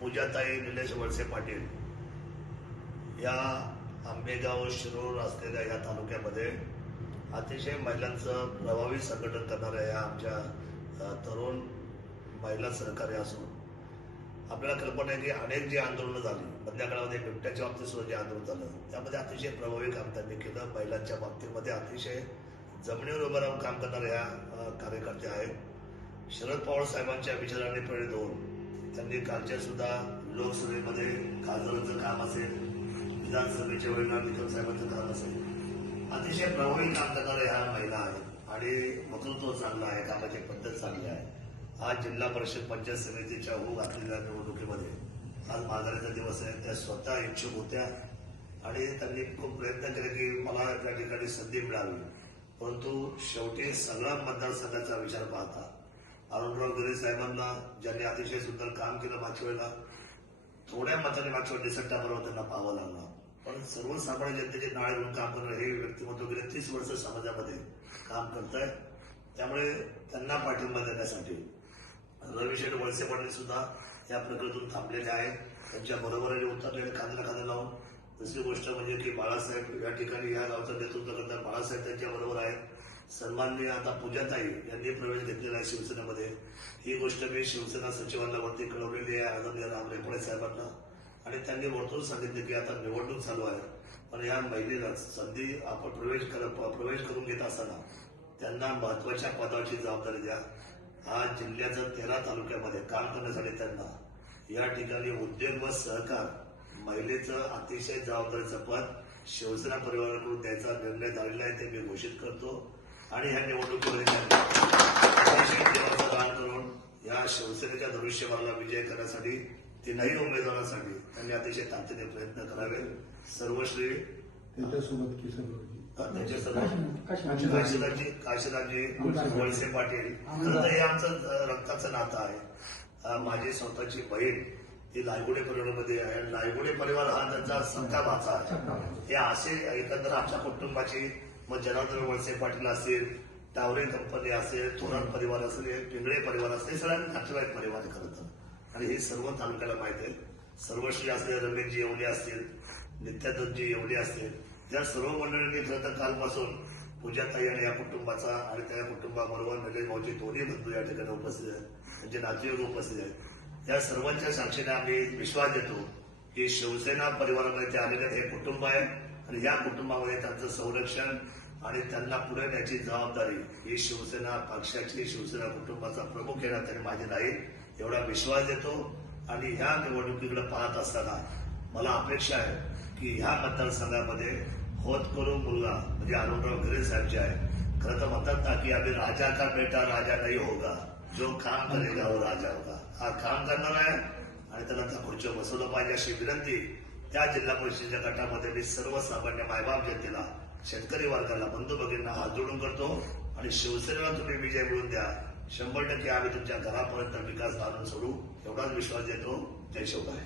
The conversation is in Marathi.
पूजाताई निलेश वळसे पाटील या आंबेगाव शिरूर असलेल्या या तालुक्यामध्ये अतिशय महिलांचं प्रभावी संघटन करणाऱ्या या आमच्या तरुण महिला सहकारी असून आपल्याला कल्पना आहे की अनेक जी आंदोलनं झाली मधल्या काळामध्ये बिबट्याच्या बाबतीत सुद्धा जे आंदोलन झालं त्यामध्ये अतिशय प्रभावी काम त्यांनी केलं. महिलांच्या बाबतीमध्ये अतिशय जमिनीवर उभं राहून काम करणाऱ्या या कार्यकर्त्या आहेत. शरद पवार साहेबांच्या विचाराने प्रेरित होऊन त्यांनी कालच्या सुद्धा लोकसभेमध्ये खासदारांचं काम असेल, विधानसभेच्या वेळेला निकम साहेबांचं काम असेल, अतिशय प्रभावी काम करणाऱ्या ह्या महिला आहेत आणि वक्तृत्व चांगलं आहे, कामाची पद्धत चांगली आहे. आज जिल्हा परिषद पंचायत समितीच्या होऊ घातलेल्या निवडणुकीमध्ये आज माघारीचा दिवस आहे. त्या स्वतः इच्छुक होत्या आणि त्यांनी खूप प्रयत्न केले की मला त्या ठिकाणी संधी मिळावी, परंतु शेवटी सगळा मतदारसंघाचा विचार पाहता अरुणराव गिरे साहेबांना ज्यांनी अतिशय सुंदर काम केलं मागच्या वेळेला थोड्या मताने मागच्या वेळेला निसट्टाबरोबर त्यांना पाहावं लागला, पण सर्वसामान्य जनतेचे नाळे म्हणून काम करणं हे व्यक्तिमत्व गेले 30 वर्ष समाजामध्ये काम करत आहे. त्यामुळे त्यांना पाठिंबा देण्यासाठी रविशेठ वळसे पाटील सुद्धा या प्रक्रियेतून थांबलेले आहेत. त्यांच्या बरोबरीने उतरलेले खांद्याला खांदा लावून. दुसरी गोष्ट म्हणजे की बाळासाहेब या ठिकाणी या गावचं नेतृत्व करतात, बाळासाहेब त्यांच्या बरोबर आहेत. सन्माननीय आता पूजाताई यांनी प्रवेश घेतलेला आहे शिवसेनेमध्ये. ही गोष्ट मी शिवसेना सचिवांना कळवलेली आहे आदरणीय राम रेपोळे साहेबांना आणि त्यांनी वर्तवून सांगितले की आता निवडणूक चालू आहे, पण या महिलेला संधी आपण प्रवेश करून घेत असताना त्यांना महत्वाच्या पदाची जबाबदारी द्या. आज जिल्ह्याच्या 13 तालुक्यामध्ये काम करण्यासाठी त्यांना या ठिकाणी उद्योग व सहकार महिलेचं अतिशय जबाबदारीचं पद शिवसेना परिवाराकडून द्यायचा निर्णय झालेला आहे, ते मी घोषित करतो आणि ह्या निवडणुकीमध्ये अतिशय देवाचं दान करून या शिवसेनेच्या धनुष्यबाणाला विजय करण्यासाठी 3ही उमेदवारांसाठी त्यांनी अतिशय ताकदीने प्रयत्न करावे. सर्वश्री काशीनाथजी वळसे पाटील. खरं तर हे आमचं रक्ताचं नातं आहे. माझी स्वतःची बहीण ही लायगुडे परिवारामध्ये आहे. लायगुडे परिवार हा त्यांचा सख्खा भाचा आहे. हे असे एकंदर आमच्या कुटुंबाची मग जनार्दन वळसे पाटील असेल, टावरे कंपनी असेल, थोरात परिवार असेल, पिंगळे परिवार असेल, सगळ्यांना नातेवाईक परिवार खरं तर आणि हे सर्व तालुक्याला माहिती आहे. सर्वश्री असलेले रमेशजी येवले असतील, नित्यानंदजी येवले असतील, या सर्व मंडळींनी खरं तर कालपासून पूजाताई आणि या कुटुंबाचा आणि त्या कुटुंबाबरोबर नगेश भाऊची दोन्ही बंधू या ठिकाणी उपस्थित आहेत, त्यांचे नातेवाईक उपस्थित आहेत. या सर्वांच्या साक्षीने आम्ही विश्वास देतो की शिवसेना परिवारामध्ये ते आलेले हे कुटुंब आहे आणि या कुटुंबामध्ये त्यांचं संरक्षण आणि त्यांना पुढे न्यायची जबाबदारी ही शिवसेना पक्षाची, शिवसेना कुटुंबाचा प्रमुख या नात्याने माझी राहील एवढा विश्वास देतो. आणि ह्या निवडणुकीकडे पाहत असताना मला अपेक्षा आहे की ह्या मतदारसंघामध्ये होत करू मुलगा म्हणजे अरुणराव गिरे साहेब जे आहे, खरं तर म्हणतात ना की अभी राजा का बेटा राजा नहीं होगा, जो काम करेगा वो राजा होगा. हा काम करणार आहे आणि त्याला त्या खुर्चीवर बसवलं पाहिजे अशी विनंती त्या जिल्हा परिषदेच्या गटामध्ये मी सर्वसामान्य मायबाप जनतेला, शेतकरी वर्गाला, बंधू भगिनींना हात जोडून करतो आणि शिवसेनेला तुम्ही विजय मिळवून द्या. 100% आम्ही तुमच्या घरापर्यंत विकास आणून सोडू एवढाच विश्वास देतो. जय शिवराय.